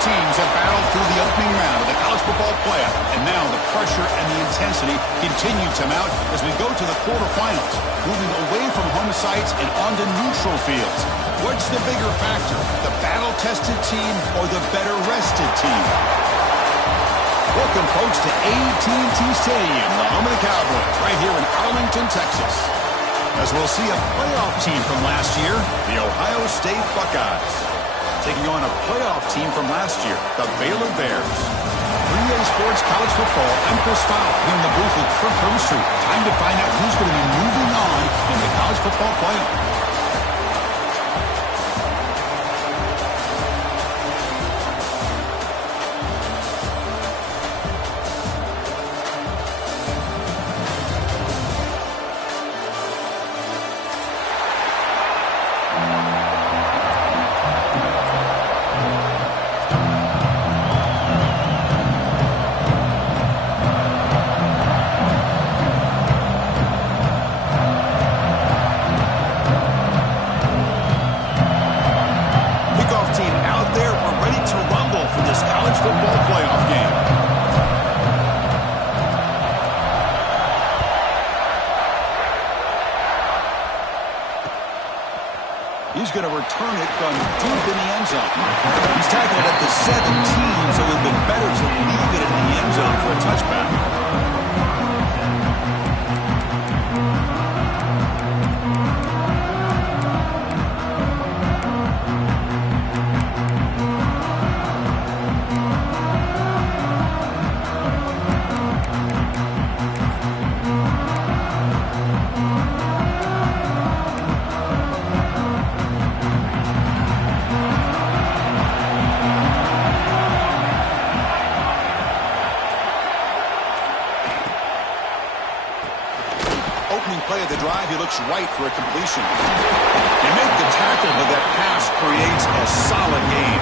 teams have battled through the opening round of the college football playoff, and now the pressure and the intensity continue to mount as we go to the quarterfinals, moving away from home sites and onto neutral fields. What's the bigger factor, the battle-tested team or the better-rested team? Welcome, folks, to AT&T Stadium, the home of the Cowboys, right here in Arlington, Texas. As we'll see a playoff team from last year, the Ohio State Buckeyes, taking on a playoff team from last year, the Baylor Bears. 3A Sports College Football, I'm Chris Fowler, here in the booth with Kirk Herbstreit. Time to find out who's going to be moving on in the college football playoff. He's going to return it from deep in the end zone. He's tackled at the 17, so it would have been better to leave it in the end zone for a touchback. Play of the drive, he looks right for a completion. They make the tackle, but that pass creates a solid gain.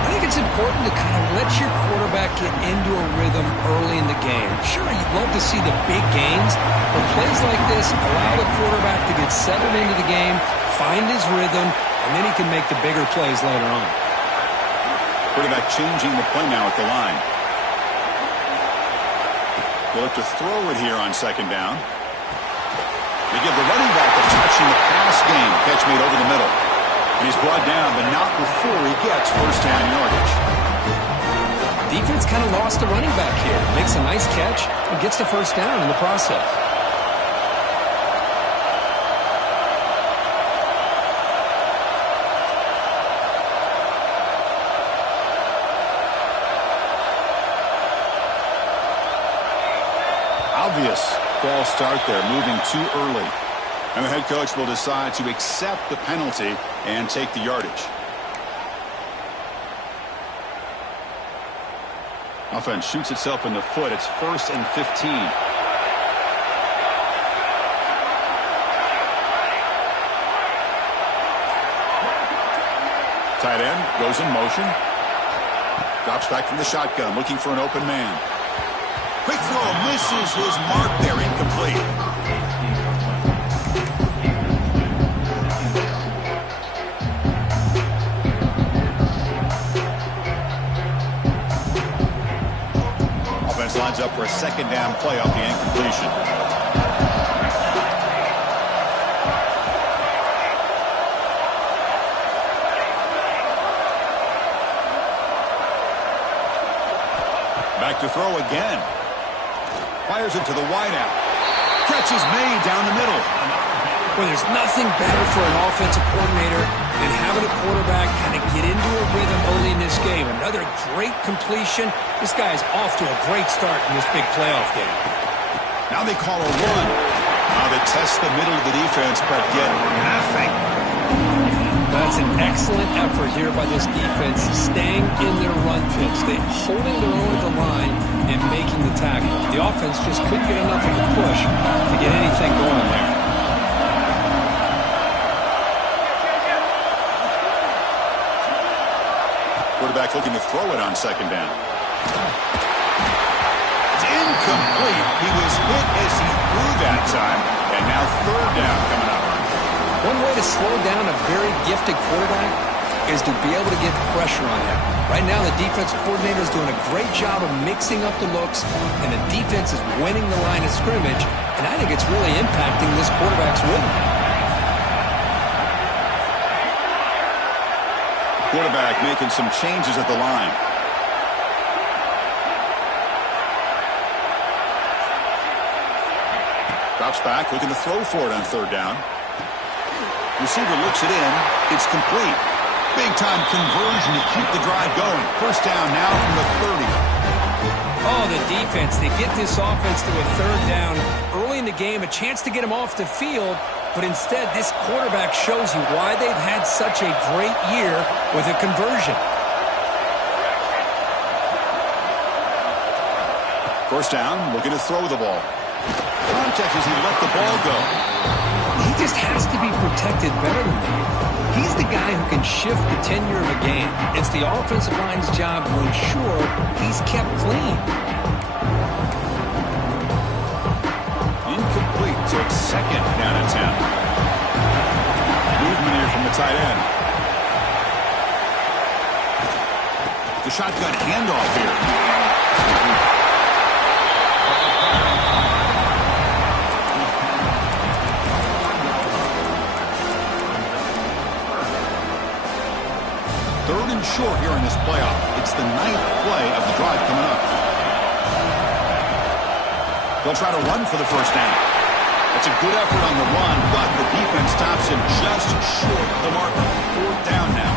I think it's important to kind of let your quarterback get into a rhythm early in the game. Sure, you'd love to see the big gains, but plays like this allow the quarterback to get settled into the game, find his rhythm, and then he can make the bigger plays later on. Quarterback changing the play now at the line. They'll look to throw it here on second down. They give the running back a touch in the pass game. Catch made over the middle. And he's brought down, but not before he gets first down yardage. Defense kind of lost the running back here. Makes a nice catch and gets the first down in the process. Obvious false start there, moving too early. And the head coach will decide to accept the penalty and take the yardage. Offense shoots itself in the foot. It's 1st and 15. Tight end goes in motion. Drops back from the shotgun, looking for an open man. Quick throw, misses his mark there, incomplete. Offense lines up for a second down play off the incompletion. Back to throw again. Fires it to the wideout. Catch is made down the middle. Well, there's nothing better for an offensive coordinator than having a quarterback kind of get into a rhythm early in this game. Another great completion. This guy is off to a great start in this big playoff game. Now they call a run. Now they test the middle of the defense, but get nothing. That's an excellent effort here by this defense, staying in their run fits. They're holding their own at the line and making the tackle. The offense just couldn't get enough of a push to get anything going there. Quarterback looking to throw it on second down. It's incomplete. He was hit as he threw that time. And now third down coming up. One way to slow down a very gifted quarterback, is to be able to get pressure on him. Right now, the defense coordinator is doing a great job of mixing up the looks, and the defense is winning the line of scrimmage, and I think it's really impacting this quarterback's rhythm. Quarterback making some changes at the line. Drops back, looking to throw for it on third down. Receiver looks it in. It's complete. Big-time conversion to keep the drive going. First down now from the 30. Oh, the defense. They get this offense to a third down early in the game, a chance to get him off the field, but instead this quarterback shows you why they've had such a great year with a conversion. First down, looking to throw the ball. Contact as he let the ball go. He just has to be protected better than that. He's the guy who can shift the tenure of a game. It's the offensive line's job to ensure he's kept clean. Incomplete, so it's second down and 10. Movement here from the tight end. The shotgun handoff here. Third and short here in this playoff. It's the 9th play of the drive coming up. They'll try to run for the first down. It's a good effort on the run, but the defense stops him just short of the marker. Fourth down now.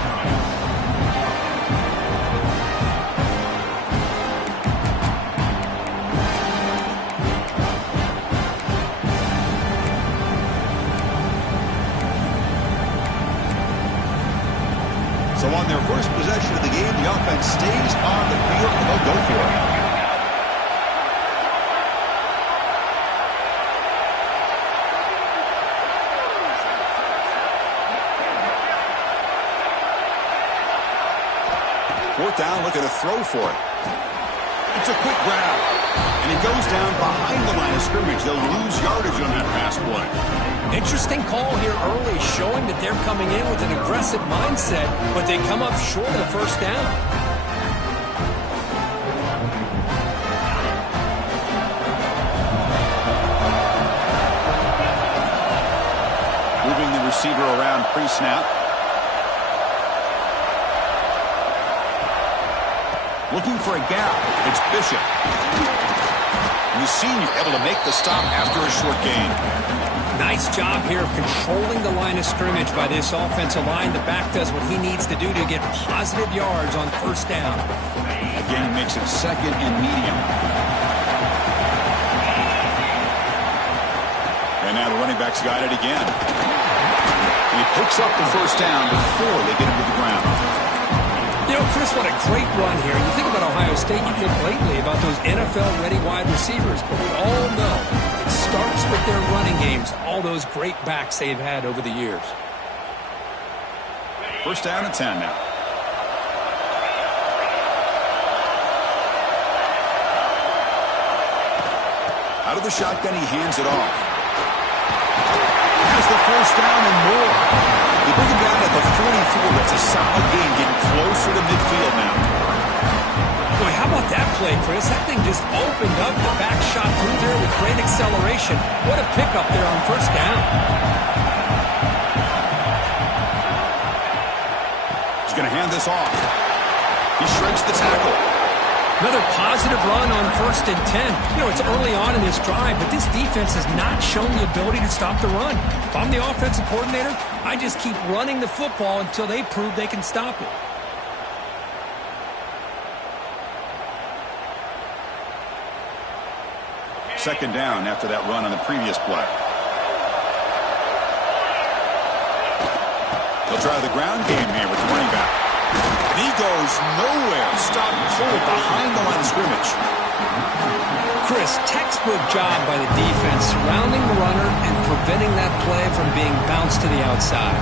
So on their first possession of the game, the offense stays on the field, and they'll go for it. Fourth down, looking to throw for it. It's a quick grab, and he goes down behind the line of scrimmage. They'll lose yardage on that pass play. Interesting call here early, showing that they're coming in with an aggressive mindset, but they come up short of the first down. Moving the receiver around pre-snap. Looking for a gap. It's Bishop. And the senior able to make the stop after a short gain. Nice job here of controlling the line of scrimmage by this offensive line. The back does what he needs to do to get positive yards on first down. Again, makes it second and medium. And now the running back's got it again. And he picks up the first down before they get him to the ground. You know, Chris, what a great run here. You think about Ohio State, you think lately about those NFL-ready wide receivers, but we all know it starts with their running games, all those great backs they've had over the years. First down and 10 now. Out of the shotgun, he hands it off. Has the first down and more. They bring him down at the 44. That's a solid gain, getting closer to midfield now. Boy, how about that play, Chris? That thing just opened up. The back shot through there with great acceleration. What a pickup there on first down. He's going to hand this off. He shreds the tackle. Another positive run on 1st and 10. You know, it's early on in this drive, but this defense has not shown the ability to stop the run. If I'm the offensive coordinator, I just keep running the football until they prove they can stop it. Second down after that run on the previous play. They'll try the ground game here with the running back. And he goes nowhere. Stop cold behind the line of scrimmage. Chris, textbook job by the defense surrounding the runner and preventing that play from being bounced to the outside.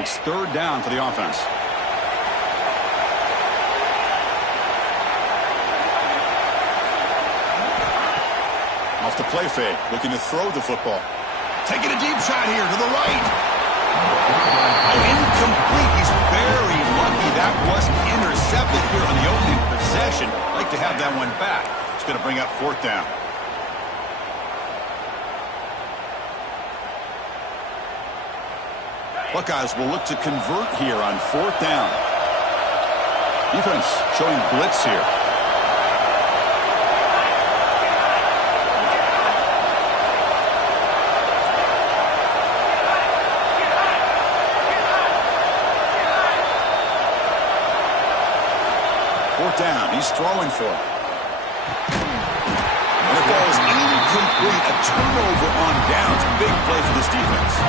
It's third down for the offense. Off the play fake, looking to throw the football. Taking a deep shot here to the right. Oh, incomplete. He's very lucky that wasn't intercepted here on the opening possession. Like to have that one back. It's going to bring up 4th down. Buckeyes will look to convert here on 4th down. Defense showing blitz here. Down. He's throwing for it. And the ball is incomplete. A turnover on downs. Big play for this defense.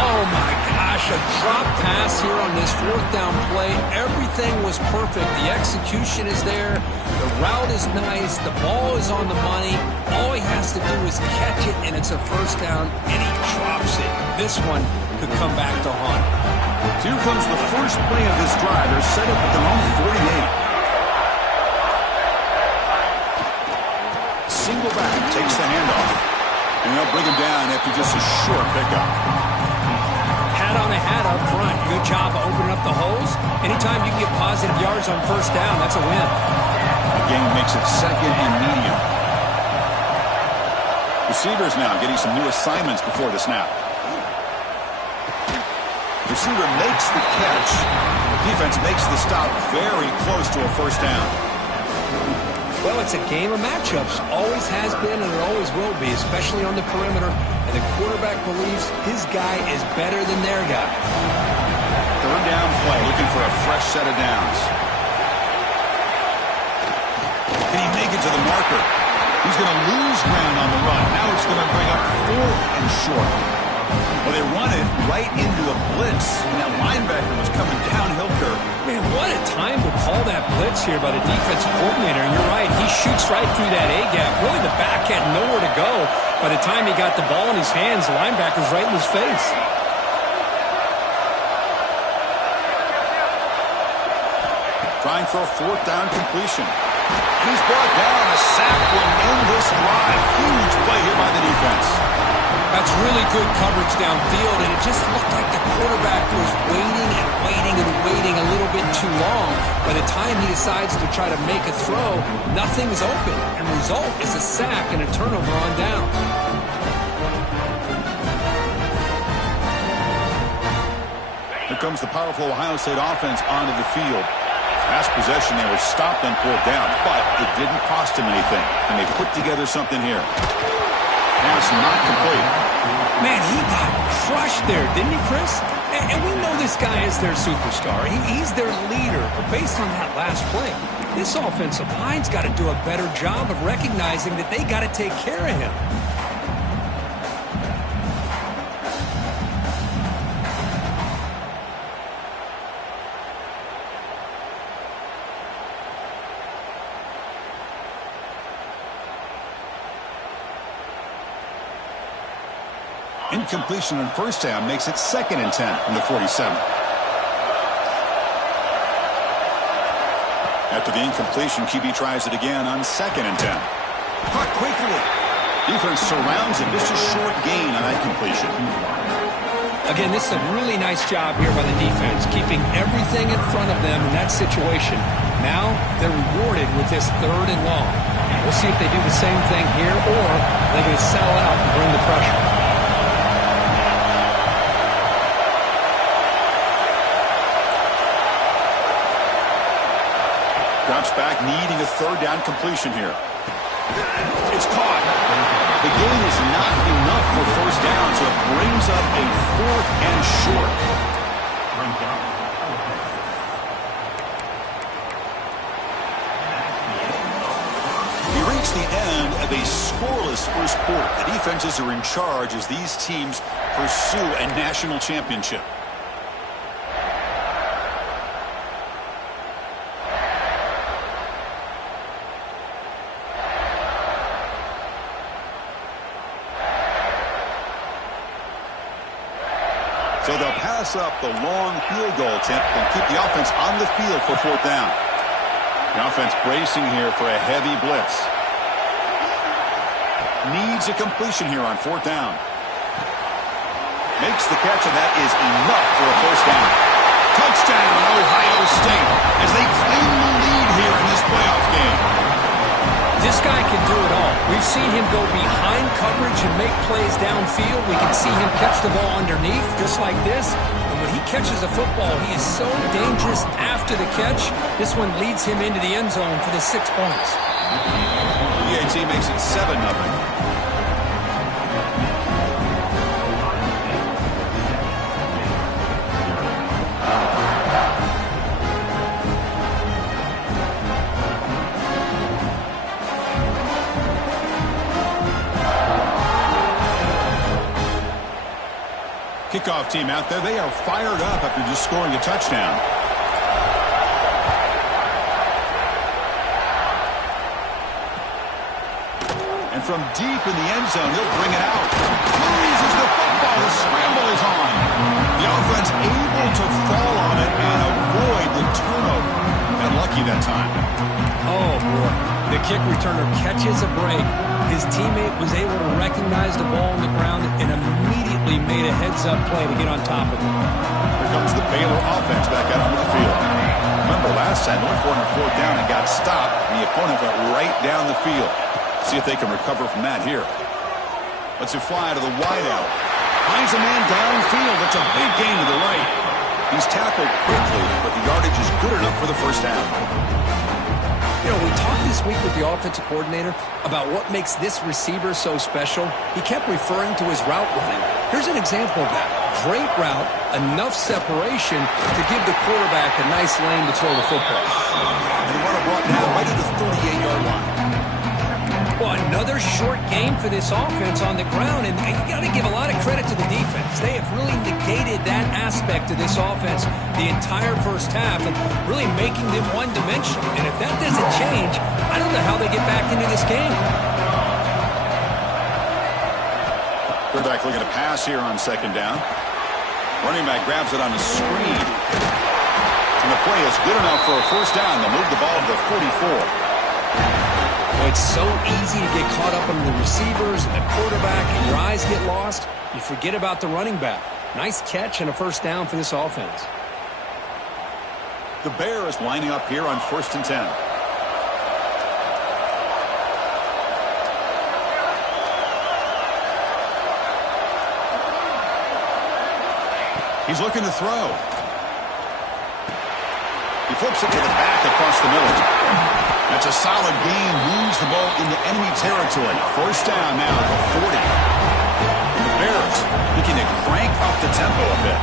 Oh, my gosh. A drop pass here on this 4th down play. Everything was perfect. The execution is there. The route is nice. The ball is on the money. All he has to do is catch it, and it's a 1st down, and he drops it. This one could come back to haunt. So here comes the first play of this drive. They're set up at their own 48. Single back, takes the handoff. And they'll bring him down after just a short pickup. Hat on a hat up front. Good job of opening up the holes. Anytime you get positive yards on 1st down, that's a win. The game makes it 2nd and medium. Receivers now getting some new assignments before the snap. Receiver makes the catch. Defense makes the stop very close to a 1st down. Well, it's a game of matchups. Always has been and it always will be, especially on the perimeter. And the quarterback believes his guy is better than their guy. 3rd down play, looking for a fresh set of downs. Can he make it to the marker? He's going to lose ground on the run. Now it's going to bring up 4th and short. Well, they run it right into a blitz. And that linebacker was coming downhill curve. Man, what a time to call that blitz here by the defensive coordinator. And you're right, he shoots right through that A-gap. Really, the back had nowhere to go. By the time he got the ball in his hands, the linebacker's right in his face. Trying for a 4th down completion. And he's brought down. A sack will end this drive. Huge play here by the defense. That's really good coverage downfield, and it just looked like the quarterback was waiting and waiting and waiting a little bit too long. By the time he decides to try to make a throw, nothing's open, and the result is a sack and a turnover on down. Here comes the powerful Ohio State offense onto the field. Last possession, they were stopped on 4th down, but it didn't cost them anything, and they put together something here. Pass not complete. Man, he got crushed there, didn't he, Chris? And we know this guy is their superstar. He's their leader. But based on that last play, this offensive line's got to do a better job of recognizing that they got to take care of him. Incompletion on 1st down makes it 2nd and 10 from the 47. After the incompletion, QB tries it again on 2nd and 10. Caught quickly. Defense surrounds him. Just a short gain on that completion. Again, this is a really nice job here by the defense, keeping everything in front of them in that situation. Now they're rewarded with this 3rd and long. We'll see if they do the same thing here, or they're going to settle out and bring the pressure. Drops back, needing a 3rd down completion here. It's caught. The gain is not enough for 1st down, so it brings up a 4th and short. We reach the end of a scoreless first quarter. The defenses are in charge as these teams pursue a national championship. So they'll pass up the long field goal attempt and keep the offense on the field for 4th down. The offense bracing here for a heavy blitz. Needs a completion here on 4th down. Makes the catch, and that is enough for a first down. Touchdown, Ohio State, as they claim the lead here in this playoff game. This guy can do it all. We've seen him go behind coverage and make plays downfield. We can see him catch the ball underneath, just like this. And when he catches a football, he is so dangerous after the catch. This one leads him into the end zone for the 6 points. PAT makes it 7-0. Kickoff team out there. They are fired up after just scoring a touchdown. And from deep in the end zone, he'll bring it out. Loses the football. The scramble is on. The offense able to fall on it and avoid the turnover. And lucky that time. Oh, boy. The kick returner catches a break. His teammate was able to recognize the ball on the ground and immediately made a heads-up play to get on top of it. Here comes the Baylor offense back out onto the field. Remember last time, went for it on 4th down and got stopped, and the opponent went right down the field. See if they can recover from that here. Let's it fly to the wideout. Finds a man downfield. That's a big gain to the right. He's tackled quickly, but the yardage is good enough for the first down. You know, we talked this week with the offensive coordinator about what makes this receiver so special. He kept referring to his route running. Here's an example of that. Great route, enough separation to give the quarterback a nice lane to throw the football. And the runner brought down right at the 38-yard line. Well, another short game for this offense on the ground, and you got to give a lot of credit to the defense. They have really negated that aspect of this offense the entire first half and really making them one-dimensional. And if that doesn't change, I don't know how they get back into this game. Quarterback looking to pass here on 2nd down. Running back grabs it on the screen. And the play is good enough for a first down. They'll move the ball to the 44. Well, it's so easy to get caught up in the receivers and the quarterback, and your eyes get lost. You forget about the running back. Nice catch and a first down for this offense. The Bears lining up here on 1st and 10. He's looking to throw. He flips it to the back across the middle. That's a solid gain. Moves the ball into enemy territory. First down now at the 40. And the Bears looking to crank up the tempo a bit.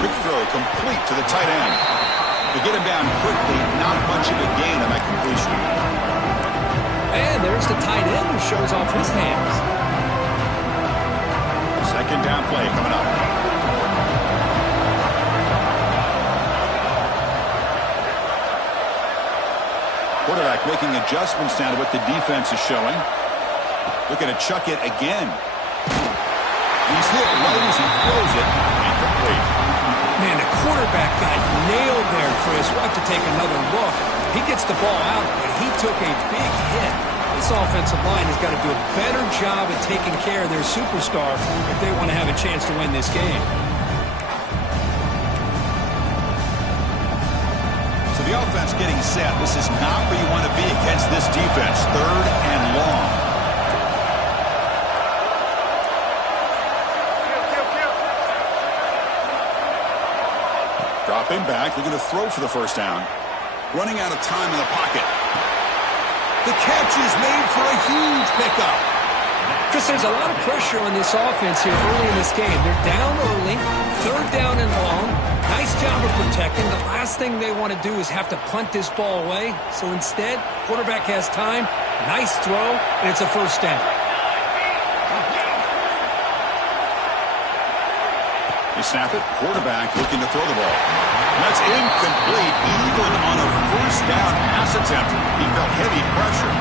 Quick throw complete to the tight end. To get him down quickly, not much of a gain on that completion. And there's the tight end who shows off his hands. 2nd down play coming up. Quarterback making adjustments now to what the defense is showing. Looking to chuck it again. He's hit right as he throws it. Incomplete. Man, the quarterback got nailed there, Chris. We'll have to take another look. He gets the ball out, but he took a big hit. This offensive line has got to do a better job at taking care of their superstar if they want to have a chance to win this game. So the offense getting set. This is not where you want to be against this defense. 3rd and long. Dropping back, looking to throw for the first down. Running out of time in the pocket. The catch is made for a huge pickup. Chris, there's a lot of pressure on this offense here early in this game. They're down early, 3rd down and long. Nice job of protecting. The last thing they want to do is have to punt this ball away. So instead, quarterback has time. Nice throw, and it's a first down. They snap it. Quarterback looking to throw the ball. And that's incomplete, even on a first down pass attempt. He felt heavy pressure.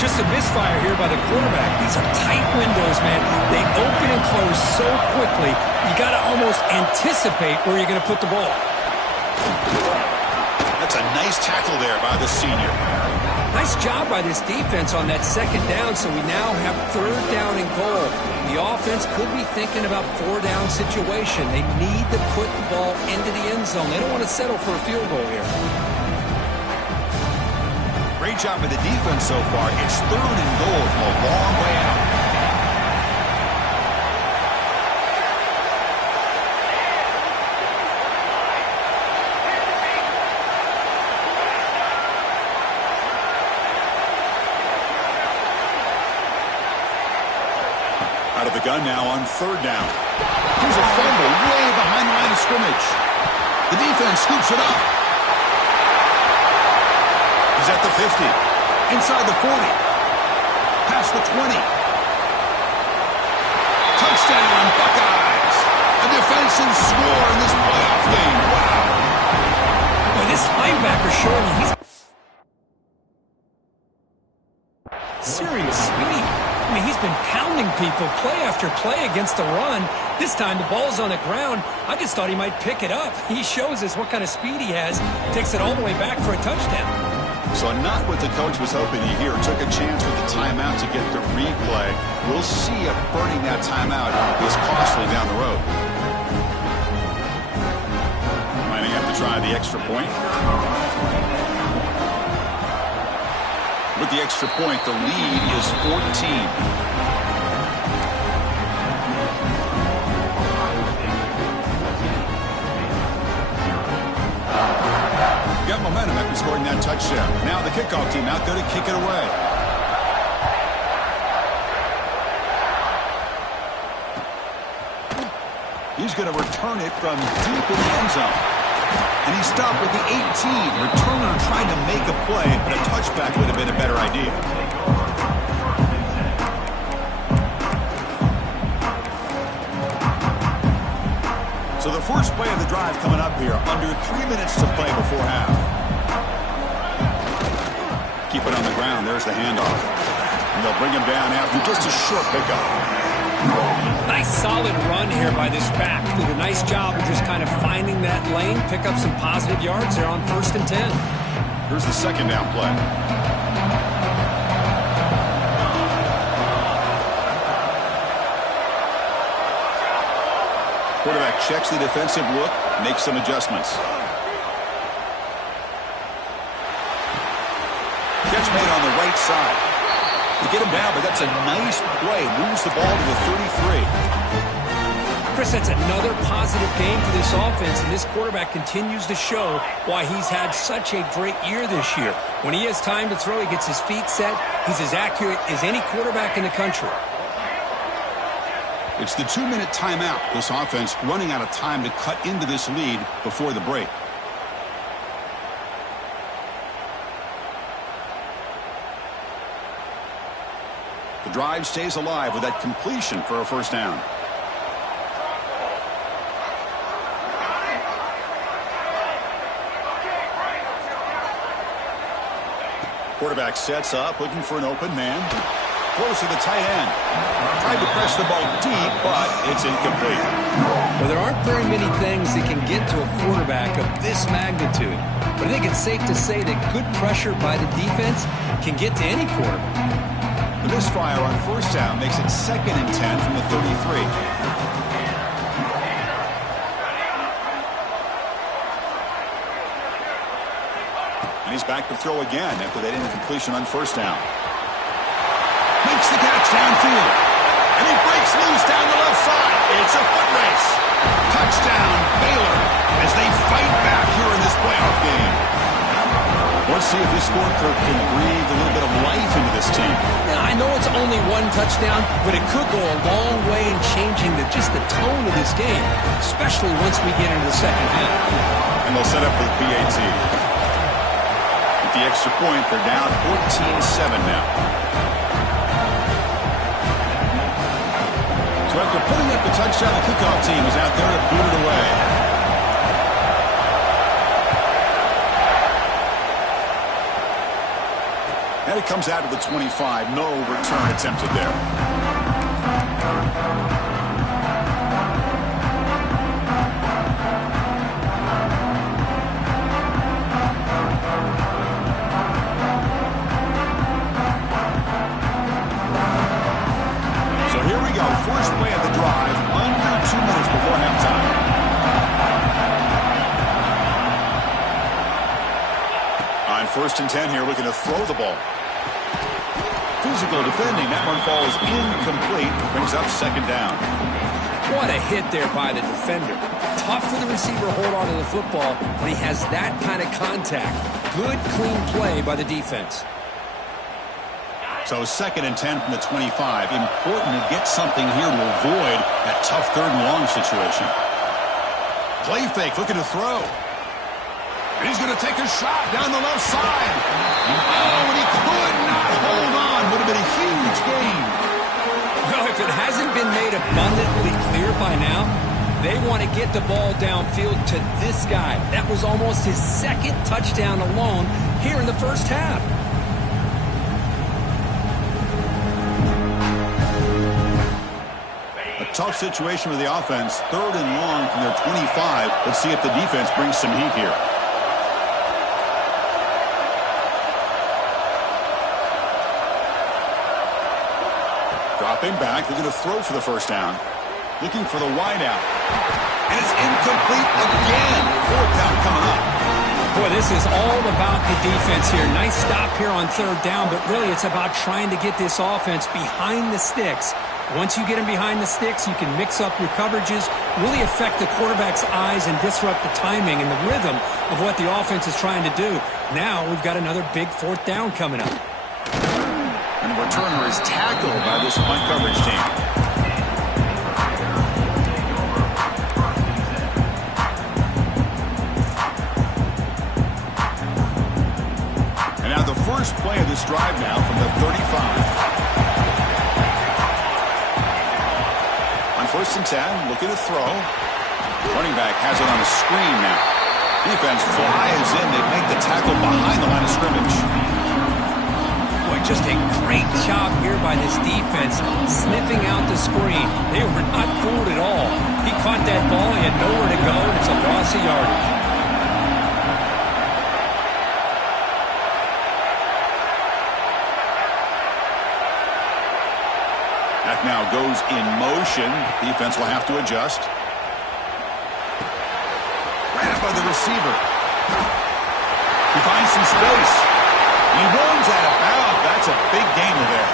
Just a misfire here by the quarterback. These are tight windows, man. They open and close so quickly, you got to almost anticipate where you're going to put the ball. That's That's a nice tackle there by the senior. Nice job by this defense on that second down, so we now have third down and goal. The offense could be thinking about four-down situation. They need to put the ball into the end zone. They don't want to settle for a field goal here. Great job by the defense so far. It's third and goal from a long way out. Out of the gun now on third down. Here's a fumble way behind the line of scrimmage. The defense scoops it up. He's at the 50. Inside the 40. Past the 20. Touchdown, Buckeyes. A defensive score in this playoff game. Wow. Boy, this linebacker showing he's serious speed. I mean, he's been pounding people play after play against the run. This time the ball's on the ground. I just thought he might pick it up. He shows us what kind of speed he has. Takes it all the way back for a touchdown. So not what the coach was hoping to hear. Took a chance with the timeout to get the replay. We'll see if burning that timeout is costly down the road. Might have to try the extra point. With the extra point, the lead is 14. Got momentum after scoring that touchdown. Now the kickoff team out there to kick it away. He's going to return it from deep in the end zone. And he stopped with the 18. Returner trying to make a play, but a touchback would have been a better idea. So the first play of the drive coming up here. Under 3 minutes to play before half. Keep it on the ground. There's the handoff. And they'll bring him down after just a short pickup. Nice solid run here by this back. Did a nice job of just kind of finding that lane, pick up some positive yards there on 1st and 10. Here's the second down play. Quarterback checks the defensive look, makes some adjustments. Catch made on the right side. They get him down, but that's a nice play. Moves the ball to the 33. Chris, that's another positive game for this offense, and this quarterback continues to show why he's had such a great year this year. When he has time to throw, he gets his feet set. He's as accurate as any quarterback in the country. It's the 2-minute timeout. This offense running out of time to cut into this lead before the break. The drive stays alive with that completion for a first down. Quarterback sets up, looking for an open man. Close to the tight end. Tried to press the ball deep, but it's incomplete. Well, there aren't very many things that can get to a quarterback of this magnitude. But I think it's safe to say that good pressure by the defense can get to any quarterback. The misfire on first down makes it 2nd and 10 from the 33. And he's back to throw again after that incompletion on first down. Makes the catch downfield. And he breaks loose down the left side. It's a foot race. Touchdown, Baylor, as they fight back here in this playoff game. Let's see if this scorecard can breathe a little bit of life into this team. Now, I know it's only one touchdown, but it could go a long way in changing just the tone of this game, especially once we get into the second half. And they'll set up with PAT. With the extra point, they're down 14-7 now. So after putting up the touchdown, the kickoff team is out there to boot it away. And it comes out of the 25. No return attempted there. first and 10 here, looking to throw the ball. Physical defending. That one falls incomplete. Brings up second down. What a hit there by the defender. Tough for the receiver to hold on to the football when he has that kind of contact. Good, clean play by the defense. So second and 10 from the 25. Important to get something here to avoid that tough third and long situation. Play fake, looking to throw. And he's going to take a shot down the left side. Oh, and he could not hold on. Would have been a huge gain. Well, if it hasn't been made abundantly clear by now, they want to get the ball downfield to this guy. That was almost his second touchdown alone here in the first half. A tough situation for the offense. Third and long from their 25. Let's see if the defense brings some heat here. Dropping back. They're going to throw for the first down. Looking for the wideout. And it's incomplete again. Fourth down coming up. Boy, this is all about the defense here. Nice stop here on third down, but really it's about trying to get this offense behind the sticks. Once you get them behind the sticks, you can mix up your coverages, really affect the quarterback's eyes and disrupt the timing and the rhythm of what the offense is trying to do. Now we've got another big fourth down coming up. And the returner is tackled by this punt coverage team. And now the first play of this drive now from the 35. On first and 10, looking to throw. Running back has it on a screen now. Defense flies in. They make the tackle behind the line of scrimmage. Just a great job here by this defense, sniffing out the screen. They were not fooled at all. He caught that ball, he had nowhere to go, and it's a loss of yardage. That now goes in motion. Defense will have to adjust. Ran up by the receiver. He finds some space. He runs out of bounds. That's a big gainer there.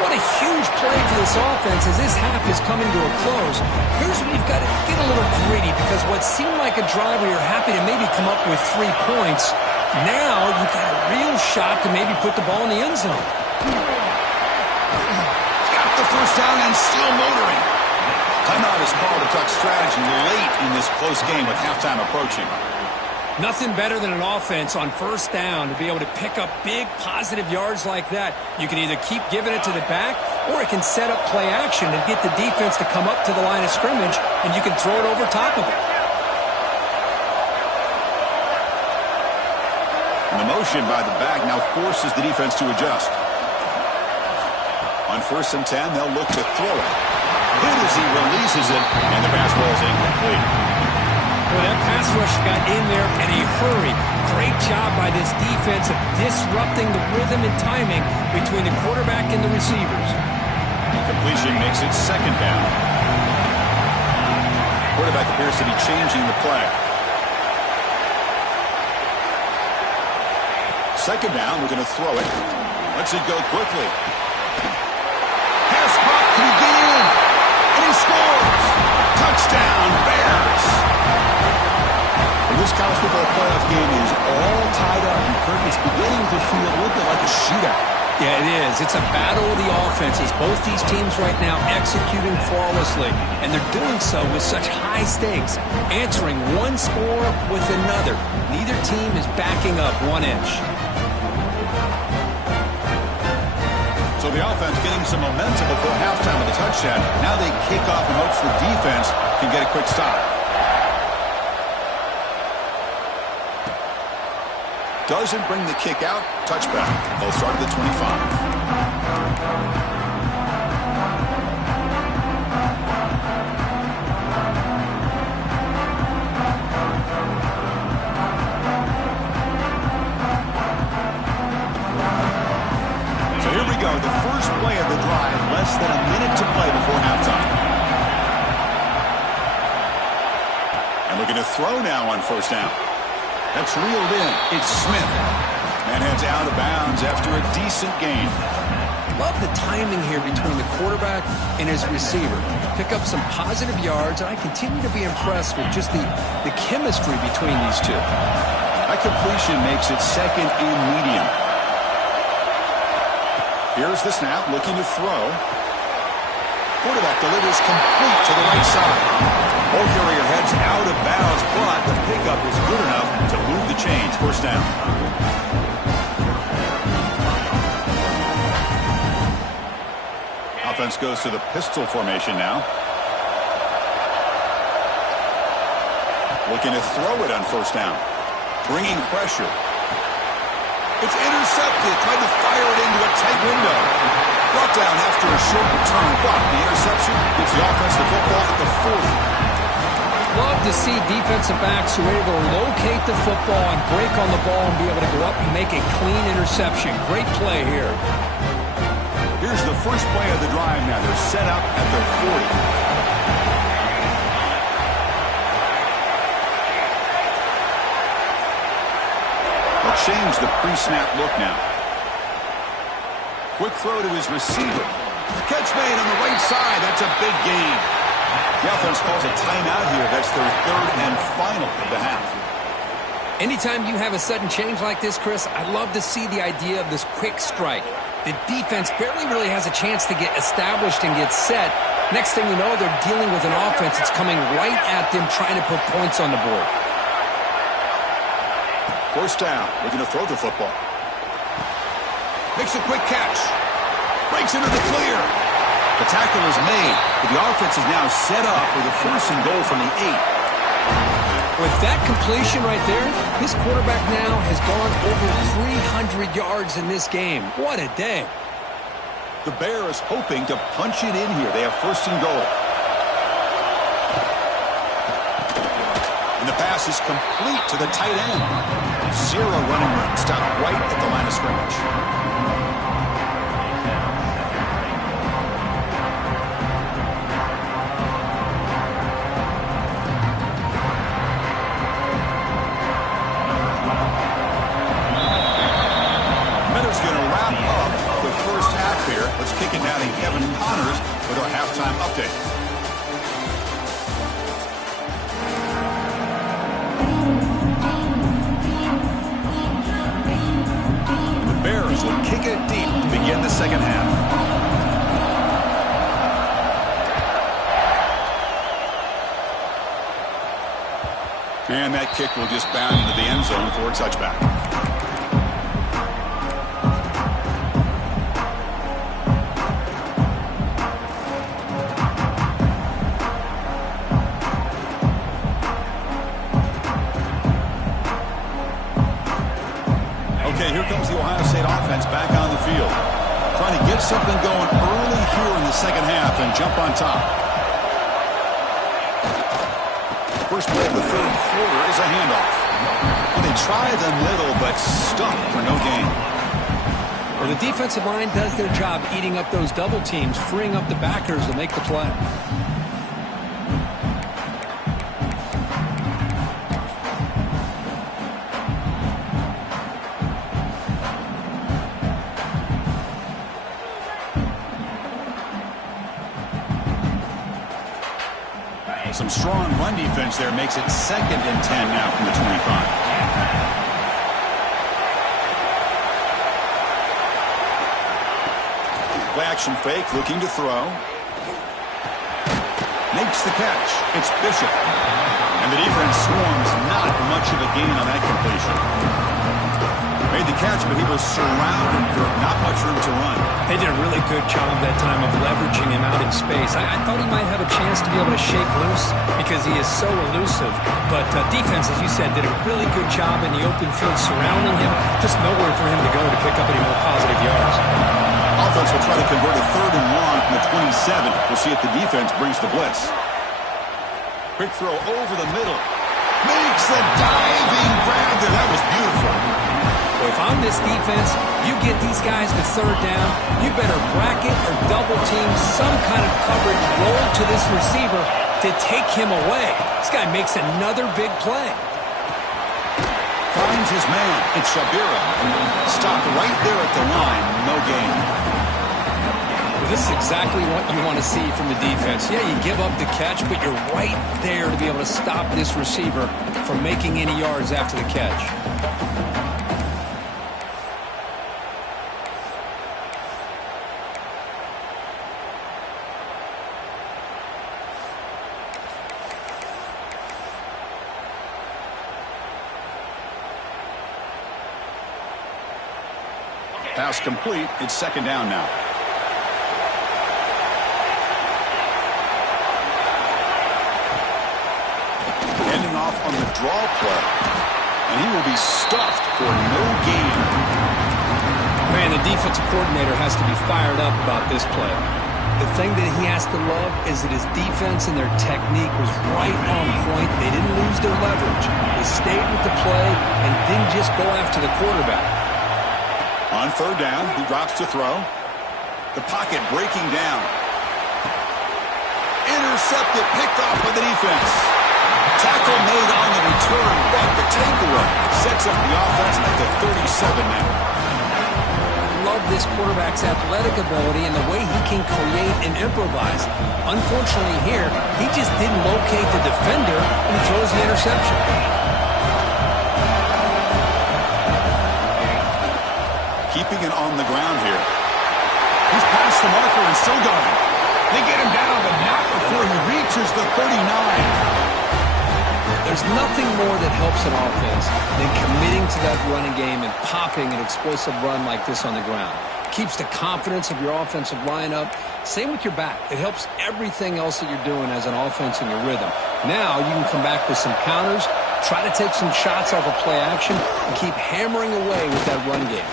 What a huge play for this offense as this half is coming to a close. Here's where you've got to get a little gritty because what seemed like a drive where you're happy to maybe come up with 3 points, now you've got a real shot to maybe put the ball in the end zone. Got the first down and still motoring. Timeout is called to talk strategy late in this close game with halftime approaching. Nothing better than an offense on first down to be able to pick up big positive yards like that. You can either keep giving it to the back or it can set up play action and get the defense to come up to the line of scrimmage and you can throw it over top of it. And the motion by the back now forces the defense to adjust. On first and 10, they'll look to throw it. Good as he releases it, and the pass ball is incomplete. Well, that pass rush got in there in a hurry. Great job by this defense of disrupting the rhythm and timing between the quarterback and the receivers. Completion makes it second down. Quarterback appears to be changing the play. Second down, we're going to throw it. Lets it go quickly. Pass caught, can he get in? And he scores! Touchdown, Bears! This college football playoff game is all tied up. And Kirk, it's beginning to feel a little bit like a shootout. Yeah, it is. It's a battle of the offenses. Both these teams right now executing flawlessly, and they're doing so with such high stakes, answering one score with another. Neither team is backing up 1 inch. So the offense getting some momentum before halftime with a touchdown. Now they kick off in hopes the defense can get a quick stop. Doesn't bring the kick out. Touchback. They'll start at the 25. So here we go. The first play of the drive. Less than a minute to play before halftime. And looking to throw now on first down. That's reeled in. It's Smith. And heads out of bounds after a decent gain. Love the timing here between the quarterback and his receiver. Pick up some positive yards, and I continue to be impressed with just the chemistry between these two. That completion makes it second and medium. Here's the snap, looking to throw. Quarterback delivers complete to the right side. Ball carrier heads out of bounds, but the pickup is good enough to move the chains. First down. Offense goes to the pistol formation now. Looking to throw it on first down. Bringing pressure. It's intercepted. Tried to fire it into a tight window. Brought down after a short return, but the interception gives the offense the football at the 40. Love to see defensive backs who are able to locate the football and break on the ball and be able to go up and make a clean interception. Great play here. Here's the first play of the drive now. They're set up at their 40. They'll change the pre-snap look now. Quick throw to his receiver. Catch made on the right side. That's a big gain. The offense calls a timeout here. That's their third and final of the half. Anytime you have a sudden change like this, Chris, I love to see the idea of this quick strike. The defense barely really has a chance to get established and get set. Next thing you know, they're dealing with an offense that's coming right at them, trying to put points on the board. First down, looking to throw the football. Makes a quick catch. Breaks into the clear. The tackle is made, but the offense is now set up for the first and goal from the 8. With that completion right there, this quarterback now has gone over 300 yards in this game. What a day. The Bears hoping to punch it in here. They have first and goal. And the pass is complete to the tight end. Zero running room. Stopped right at the line of scrimmage. Let's kick it down to Kevin Connors with our halftime update. The Bears will kick it deep to begin the second half. And that kick will just bound into the end zone for a touchback. Back on the field. Trying to get something going early here in the second half and jump on top. First play of the third quarter is a handoff. Well, they try the middle, but stuck for no gain. Well, the defensive line does their job eating up those double teams, freeing up the backers to make the play. Some strong run defense there makes it second and 10 now from the 25. Play action fake, looking to throw. Makes the catch. It's Bishop. And the defense swarms. Not much of a gain on that completion. Made the catch, but he was surrounded. Not much room to run. They did a really good job that time of leveraging him out in space. I thought he might have a chance to be able to shake loose because he is so elusive. But defense, as you said, did a really good job in the open field surrounding him. Just nowhere for him to go to pick up any more positive yards. Offense will try to convert a third and long from the 27. We'll see if the defense brings the blitz. Quick throw over the middle. Makes the diving grab there. That was beautiful. Well, if I'm this defense, you get these guys to third down, you better bracket or double team some kind of coverage roll to this receiver to take him away. This guy makes another big play. Finds finds his man. It's Shabira. Stopped right there at the line. No gain. Well, this is exactly what you want to see from the defense. Yeah, you give up the catch, but you're right there to be able to stop this receiver from making any yards after the catch. Pass complete. It's second down now. Ending off on the draw play. And he will be stuffed for no gain. Man, the defensive coordinator has to be fired up about this play. The thing that he has to love is that his defense and their technique was right on point. They didn't lose their leverage. They stayed with the play and didn't just go after the quarterback. On third down, he drops to throw. The pocket breaking down. Intercepted, picked off by the defense. Tackle made on the return, but the takeaway sets up the offense at the 37 now. I love this quarterback's athletic ability and the way he can create and improvise. Unfortunately here, he just didn't locate the defender and he throws the interception. Keeping it on the ground here. He's past the marker and still going. They get him down, but not before he reaches the 39. There's nothing more that helps an offense than committing to that running game and popping an explosive run like this on the ground. Keeps the confidence of your offensive lineup. Same with your back. It helps everything else that you're doing as an offense in your rhythm. Now you can come back with some counters, try to take some shots off of play action, and keep hammering away with that run game.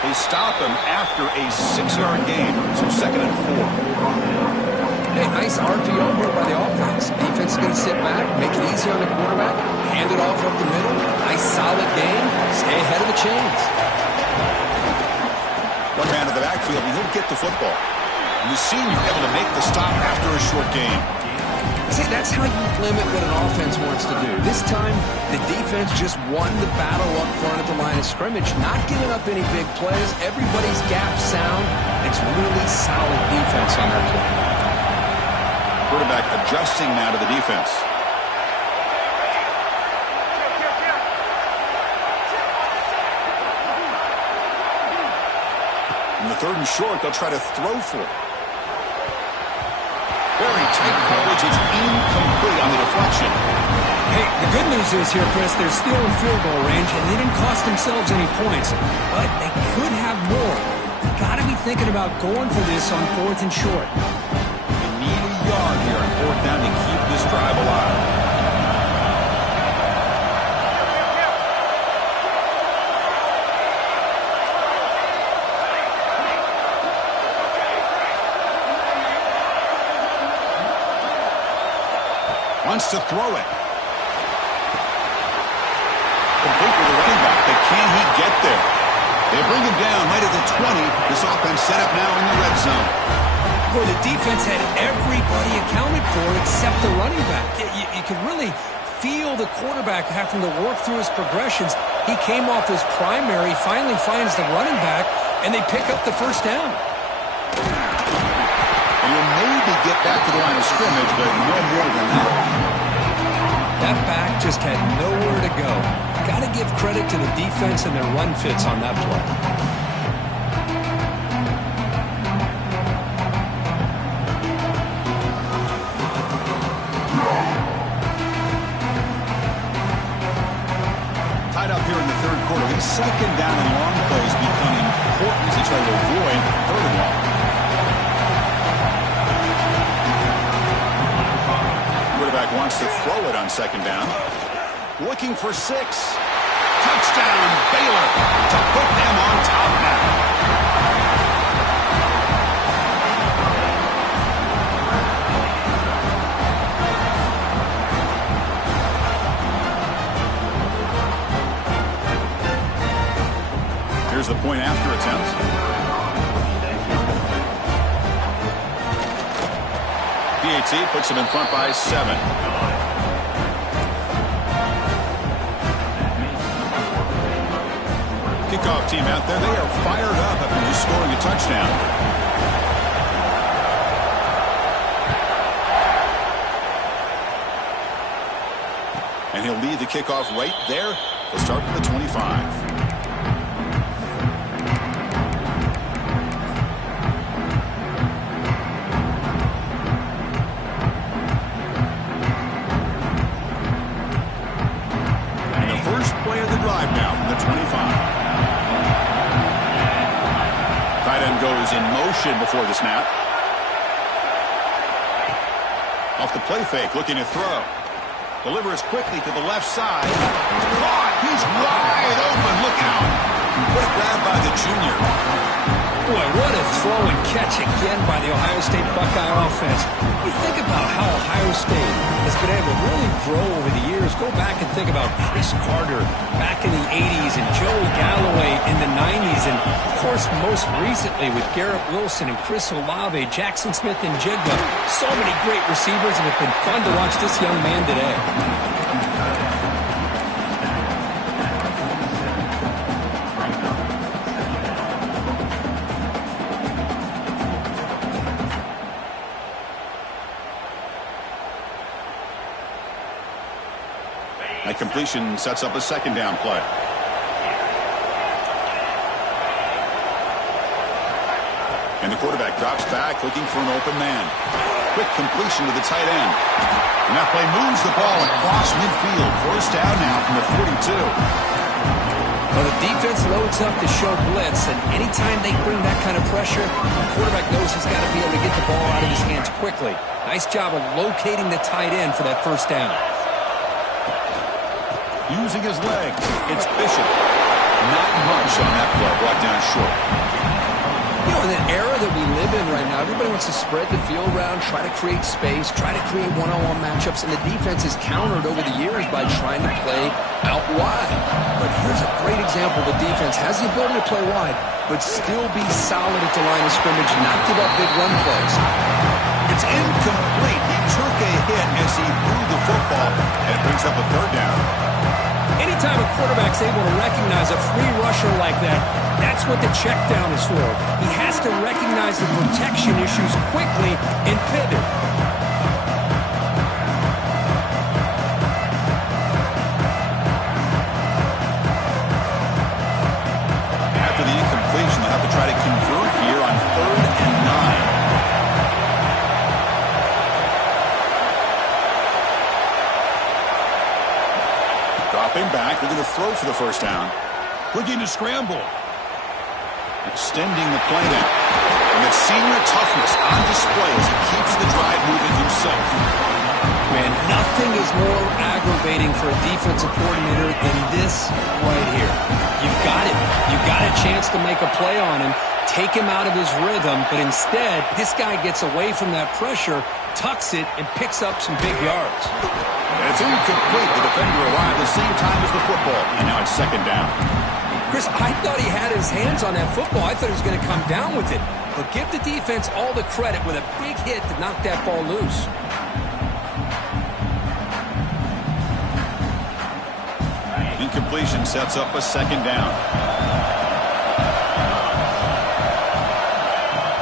They stop him after a 6-yard gain, so second and 4. Hey, nice RPO here by the offense. Defense is going to sit back, make it easy on the quarterback, hand it off up the middle. Nice solid game. Stay ahead of the chains. One man in the backfield, and he'll get the football. And the senior able to make the stop after a short gain. See, that's how you limit what an offense wants to do. This time, the defense just won the battle up front at the line of scrimmage, not giving up any big plays. Everybody's gap sound. It's really solid defense on their play. Quarterback adjusting now to the defense. In the third and short, they'll try to throw for it. Very tight coverage. It's incomplete on the deflection. Hey, the good news is here, Chris, they're still in field goal range, and they didn't cost themselves any points. But they could have more. You got to be thinking about going for this on fourth and short. They need a yard here on fourth down to keep this drive alive. Wants to throw it. Complete with the running back, but can he get there? They bring him down right at the 20. This offense set up now in the red zone. Boy, the defense had everybody accounted for except the running back. You could really feel the quarterback having to work through his progressions. He came off his primary, finally finds the running back, and they pick up the first down. And he'll maybe get back to the line of scrimmage, but no more than that. That back just had nowhere to go. Got to give credit to the defense and their run fits on that play. Tied up here in the third quarter. These second down and long plays become important as they try to avoid third and long. Quarterback wants to throw it on second down. Looking for 6. Touchdown, Baylor, to put them on top now. Here's the point after attempt. PAT puts them in front by 7. Kickoff team out there, they are fired up after just scoring a touchdown. And he'll lead the kickoff right there. He'll start from the 25. Goes in motion before the snap. Off the play fake, looking to throw. Delivers quickly to the left side. Caught! He's wide open. Look out! What a grab by the junior. Boy, what a throw and catch again by the Ohio State Buckeye offense. You think about how Ohio State has been able to really grow over the years. Go back and think about Chris Carter back in the 80s and Joey Galloway in the 90s. And, of course, most recently with Garrett Wilson and Chris Olave, Jackson Smith and Jigba. So many great receivers, and it's been fun to watch this young man today. That completion sets up a second down play. And the quarterback drops back looking for an open man. Quick completion to the tight end. And that play moves the ball across midfield. First down now from the 42. Well, the defense loads up to show blitz, and anytime they bring that kind of pressure, the quarterback knows he's got to be able to get the ball out of his hands quickly. Nice job of locating the tight end for that first down. Using his legs, it's Bishop. Not much on that play, brought down short. You know, in the era that we live in right now, everybody wants to spread the field around, try to create space, try to create one-on-one matchups, and the defense has countered over the years by trying to play out wide. But here's a great example. The defense has the ability to play wide, but still be solid at the line of scrimmage, not give up big run plays. It's incomplete. He took a hit as he threw the football, and it brings up a third down. Anytime a quarterback's able to recognize a free rusher like that, that's what the check down is for. He has to recognize the protection issues quickly and pivot. After the incompletion, they'll have to try to convert here on 3rd and 9. Dropping back, looking to throw for the first down. Looking to scramble. Extending the play down. And that senior toughness on display as he keeps the drive moving himself. Man, nothing is more aggravating for a defensive coordinator than this right here. You've got it. You've got a chance to make a play on him, take him out of his rhythm, but instead, this guy gets away from that pressure, tucks it, and picks up some big yards. And it's incomplete. The defender arrived at the same time as the football, and now it's second down. Chris, I thought he had his hands on that football. I thought he was going to come down with it. But give the defense all the credit with a big hit to knock that ball loose. Incompletion sets up a second down.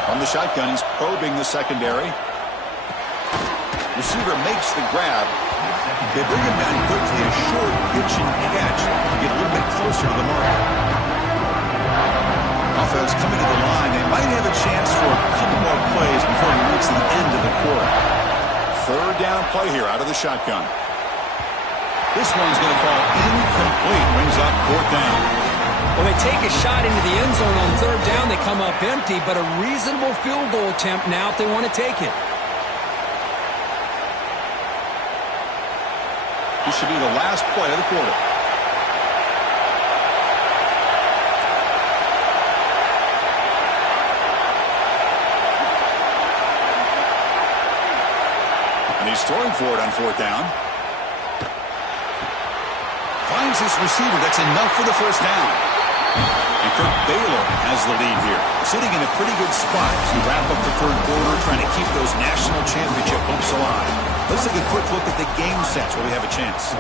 On the shotgun, he's probing the secondary. Receiver makes the grab. They bring him down quickly, a short pitch and catch to get a little bit closer to the mark. Offense coming to the line. They might have a chance for a couple more plays before we reach the end of the quarter. Third down play here out of the shotgun. This one's going to fall incomplete. Brings up 4th down. Well, they take a shot into the end zone on 3rd down. They come up empty, but a reasonable field goal attempt now if they want to take it. This should be the last play of the quarter. And he's throwing for it on 4th down. Finds this receiver. That's enough for the first down. And Baylor has the lead here. Sitting in a pretty good spot as we wrap up the 3rd quarter, trying to keep those national championship hopes alive. Let's take a quick look at the game sets where we have a chance.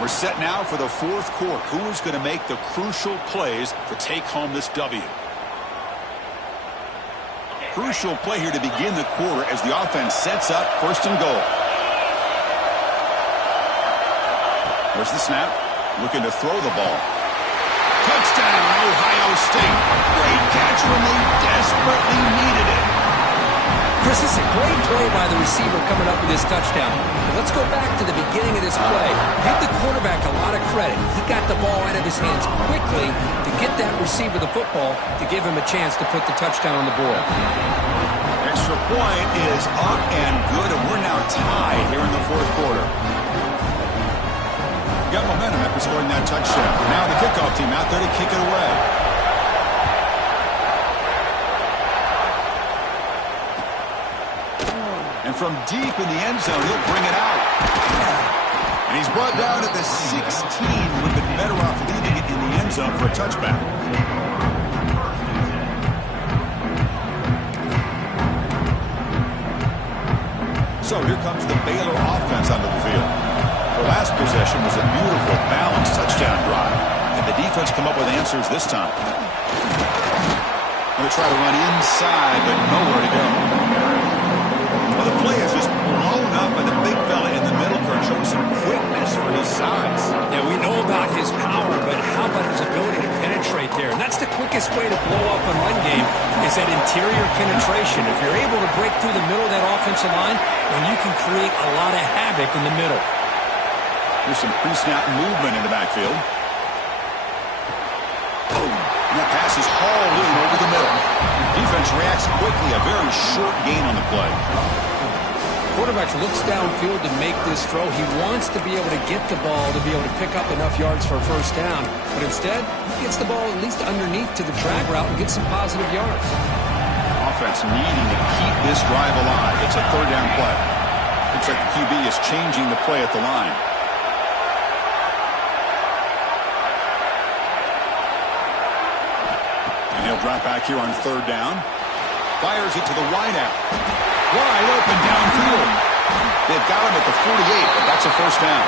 We're set now for the fourth quarter. Who is going to make the crucial plays to take home this W? Crucial play here to begin the quarter as the offense sets up first and goal. There's the snap. Looking to throw the ball. Touchdown, Ohio State. Great catch when they desperately needed it. Chris, this is a great play by the receiver coming up with this touchdown. But let's go back to the beginning of this play. Give the quarterback a lot of credit. He got the ball out of his hands quickly to get that receiver the football to give him a chance to put the touchdown on the board. Extra point is up and good, and we're now tied here in the fourth quarter. Got momentum after scoring that touchdown. Now the kickoff team out there to kick it away. And from deep in the end zone, he'll bring it out. And he's brought down at the 16. Would have been better off leaving it in the end zone for a touchback. So here comes the Baylor offense onto the field. The last possession was a beautiful, balanced touchdown drive. And the defense come up with answers this time. Going to try to run inside, but nowhere to go. Well, the play is just blown up by the big fella in the middle, Kurt, showing some quickness for his size. Yeah, we know about his power, but how about his ability to penetrate there? And that's the quickest way to blow up a run game is that interior penetration. If you're able to break through the middle of that offensive line, then you can create a lot of havoc in the middle. There's some pre-snap movement in the backfield. Boom. And that pass is hauled in over the middle. Defense reacts quickly. A very short gain on the play. Quarterback looks downfield to make this throw. He wants to be able to get the ball to be able to pick up enough yards for a first down. But instead, he gets the ball at least underneath to the drag route and gets some positive yards. Offense needing to keep this drive alive. It's a third down play. Looks like the QB is changing the play at the line. And he'll drop back here on third down. Fires it to the wideout. Wide open downfield. They've got him at the 48, but that's a first down.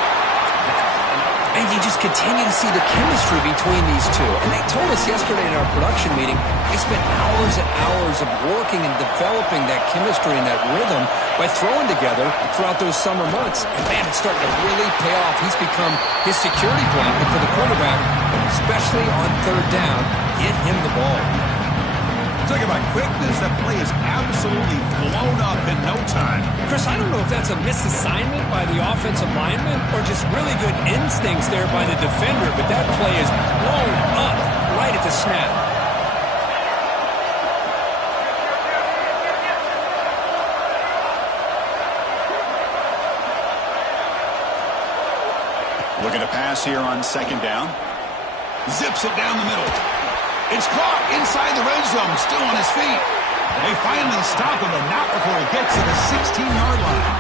And you just continue to see the chemistry between these two. And they told us yesterday in our production meeting, they spent hours and hours of working and developing that chemistry and that rhythm by throwing together throughout those summer months. And man, it's starting to really pay off. He's become his security blanket for the quarterback, especially on third down. Get him the ball. Talk about quickness. That play is absolutely blown up in no time. Chris, I don't know if that's a misassignment by the offensive lineman or just really good instincts there by the defender, but that play is blown up right at the snap. Looking to pass here on second down. Zips it down the middle. It's caught inside the red zone, still on his feet. They finally stop him, but not before he gets to the 16-yard line.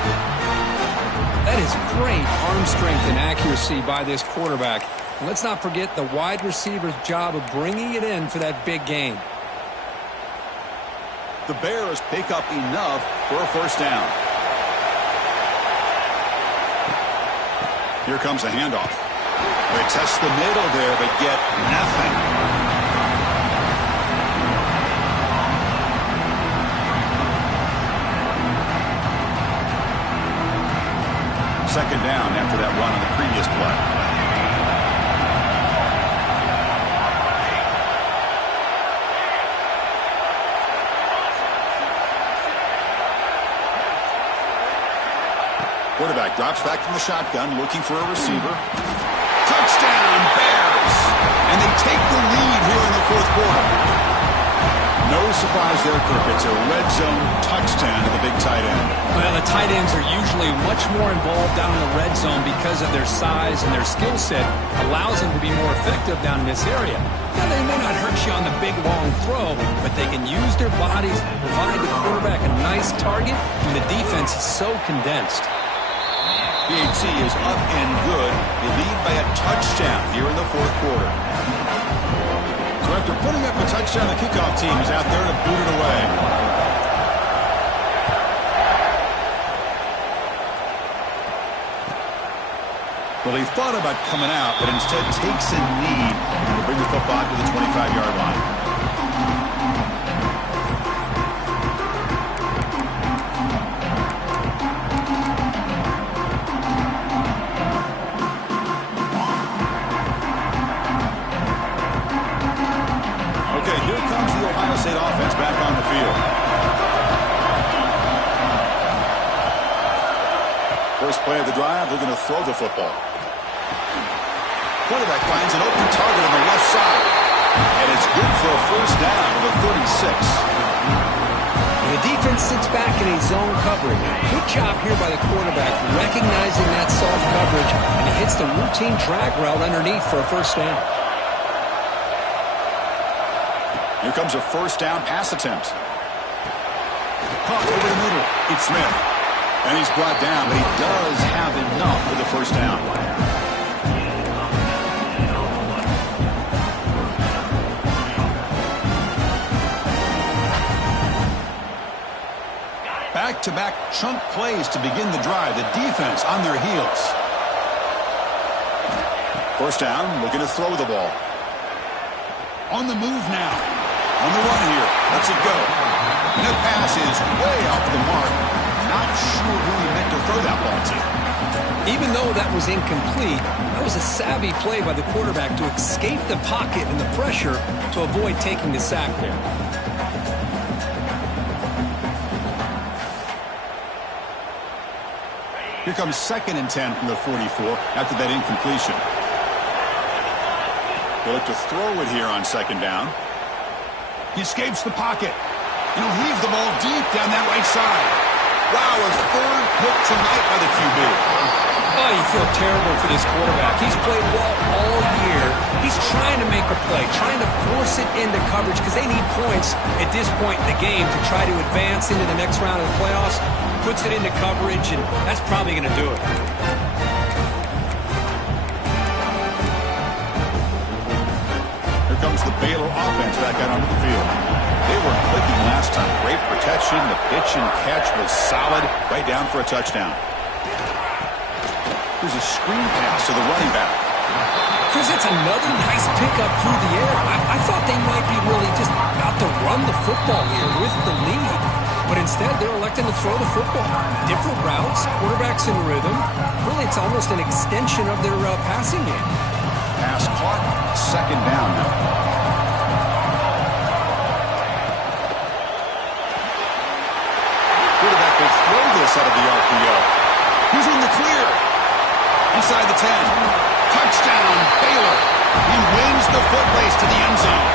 That is great arm strength and accuracy by this quarterback. And let's not forget the wide receiver's job of bringing it in for that big gain. The Bears pick up enough for a first down. Here comes a handoff. They test the middle there, but get nothing. Second down after that run on the previous play. Quarterback drops back from the shotgun, looking for a receiver. Touchdown, Bears! And they take the lead here in the fourth quarter. No surprise there, Kirk. It's a red zone touchdown to the big tight end. Well, the tight ends are usually much more involved down in the red zone because of their size and their skill set allows them to be more effective down in this area. Now, they may not hurt you on the big, long throw, but they can use their bodies to provide the quarterback a nice target when the defense is so condensed. PAT is up and good. They lead by a touchdown here in the fourth quarter. So after putting up a touchdown, the kickoff team is out there to boot it away. Well, he thought about coming out, but instead takes a knee to bring the football to the 25-yard line. Okay, here comes the Ohio State offense back on the field. First play of the drive, they're going to throw the football. Quarterback finds an open target on the left side. And it's good for a first down to the 36. The defense sits back in a zone coverage. Good job here by the quarterback, recognizing that soft coverage, and he hits the routine drag route underneath for a first down. Here comes a first down pass attempt. Caught over the middle. It's Smith. And he's brought down, but he does have enough for the first down. Back-to-back chunk plays to begin the drive. The defense on their heels. First down, looking to throw the ball. On the move now. On the run here. Let's it go. And the pass is way off the mark. Not sure who he meant to throw that ball to. Even though that was incomplete, that was a savvy play by the quarterback to escape the pocket and the pressure to avoid taking the sack there. Here comes 2nd and 10 from the 44 after that incompletion. They look to throw it here on 2nd down. He escapes the pocket. And he'll heave the ball deep down that right side. Wow, a third pick tonight by the QB. Oh, you feel terrible for this quarterback. He's played well all year. He's trying to make a play, trying to force it into coverage because they need points at this point in the game to try to advance into the next round of the playoffs. Puts it into coverage, and that's probably going to do it. Here comes the Baylor offense back out onto the field. They were clicking last time. Great protection. The pitch and catch was solid. Right down for a touchdown. There's a screen pass to the running back. Chris, that's another nice pickup through the air. I thought they might be really just out to run the football here with the lead. But instead, they're electing to throw the football. Different routes, quarterbacks in rhythm. Really, it's almost an extension of their passing game. Pass caught. 2nd down now. Quarterback will throw this out of the RPO. He's in the clear. Inside the 10. Touchdown, Baylor. He wins the foot race to the end zone.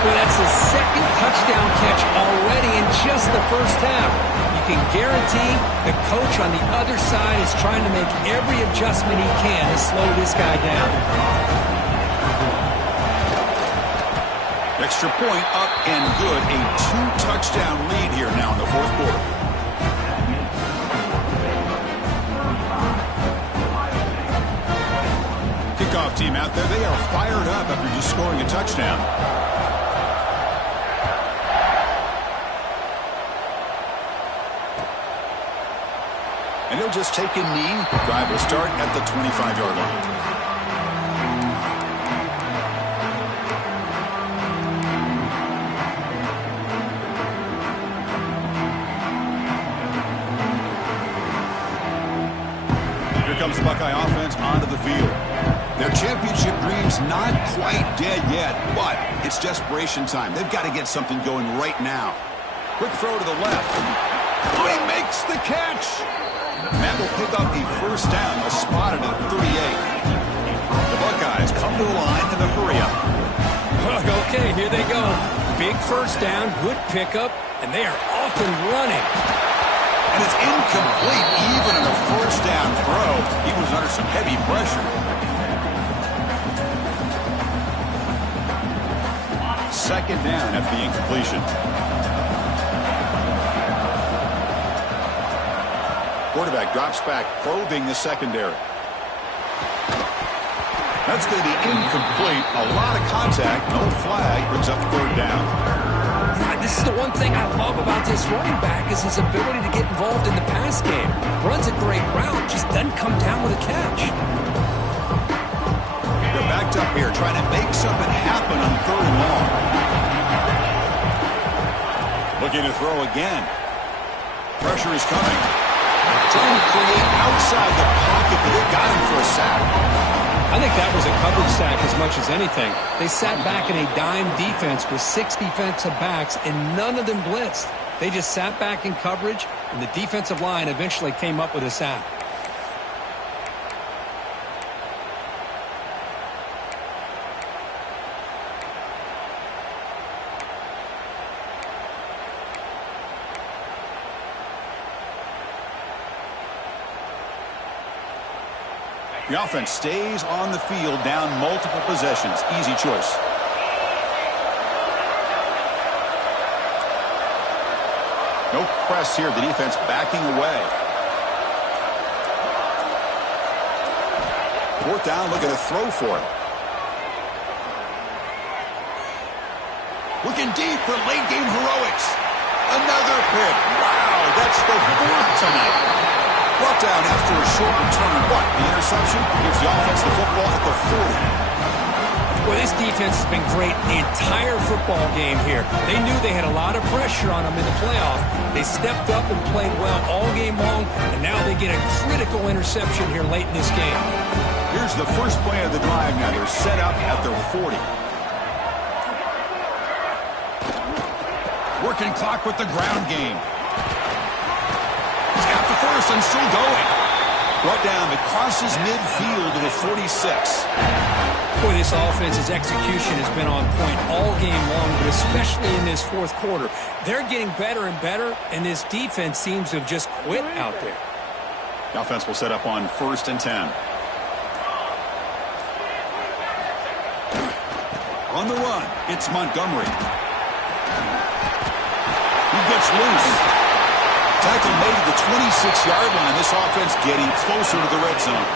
Well, that's his 2nd touchdown catch already in just the first half. You can guarantee the coach on the other side is trying to make every adjustment he can to slow this guy down. Extra point up and good. A 2-touchdown lead here now in the 4th quarter. Kickoff team out there. They are fired up after just scoring a touchdown. And he'll just take a knee. Drive will start at the 25-yard line. Here comes the Buckeye offense onto the field. Their championship dreams not quite dead yet, but it's desperation time. They've got to get something going right now. Quick throw to the left. Oh, he makes the catch. That will pick up a first down. They'll spot it at 38. The Buckeyes come to the line in a hurry up. Okay, here they go. Big first down, good pickup, and they are off and running. And it's incomplete even in the first down throw. He was under some heavy pressure. 2nd down after the incompletion. Quarterback drops back, probing the secondary. That's going to be incomplete. A lot of contact, no flag, brings up 3rd down. I this is the one thing I love about this running back is his ability to get involved in the pass game. Runs a great route, just doesn't come down with a catch. They're backed up here trying to make something happen on 3rd and long. Looking to throw again. Pressure is coming. Trying to create outside the pocket, but they got him for a sack. I think that was a coverage sack as much as anything. They sat back in a dime defense with 6 defensive backs, and none of them blitzed. They just sat back in coverage, and the defensive line eventually came up with a sack. The offense stays on the field, down multiple possessions. Easy choice. No press here. The defense backing away. 4th down, looking to throw for it. Looking deep for late-game heroics. Another pick. Wow, that's the 4th tonight. Brought down after a short return. What? The interception gives the offense the football at the 40. Well, this defense has been great the entire football game here. They knew they had a lot of pressure on them in the playoff. They stepped up and played well all game long, and now they get a critical interception here late in this game. Here's the first play of the drive now. They're set up at their 40. Working clock with the ground game. He's got the first and still going. Brought down across his midfield to the 46. Boy, this offense's execution has been on point all game long, but especially in this 4th quarter. They're getting better and better, and this defense seems to have just quit out there. The offense will set up on 1st and 10. On the run, it's Montgomery. He gets loose. Tackle made at the 26-yard line. This offense getting closer to the red zone.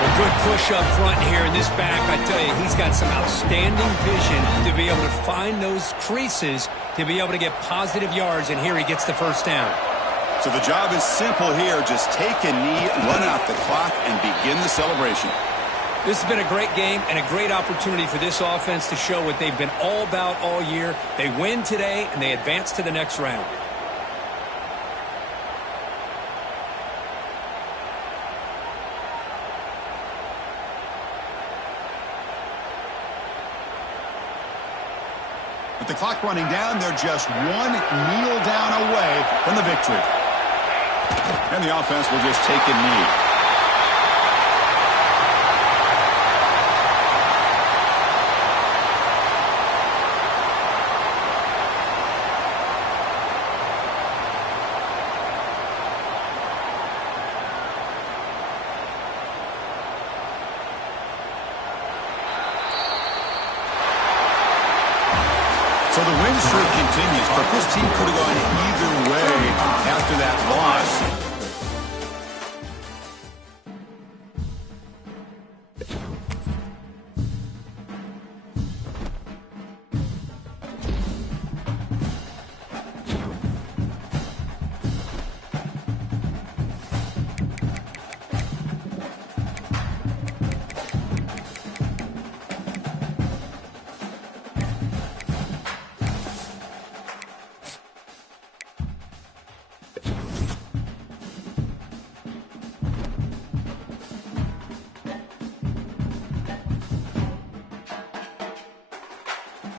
A good push up front here in this back. I tell you, he's got some outstanding vision to be able to find those creases, to be able to get positive yards, and here he gets the 1st down. So the job is simple here. Just take a knee, run out the clock, and begin the celebration. This has been a great game and a great opportunity for this offense to show what they've been all about all year. They win today, and they advance to the next round. With the clock running down, they're just one kneel down away from the victory. And the offense will just take a knee. So the win streak continues, but this team could have gone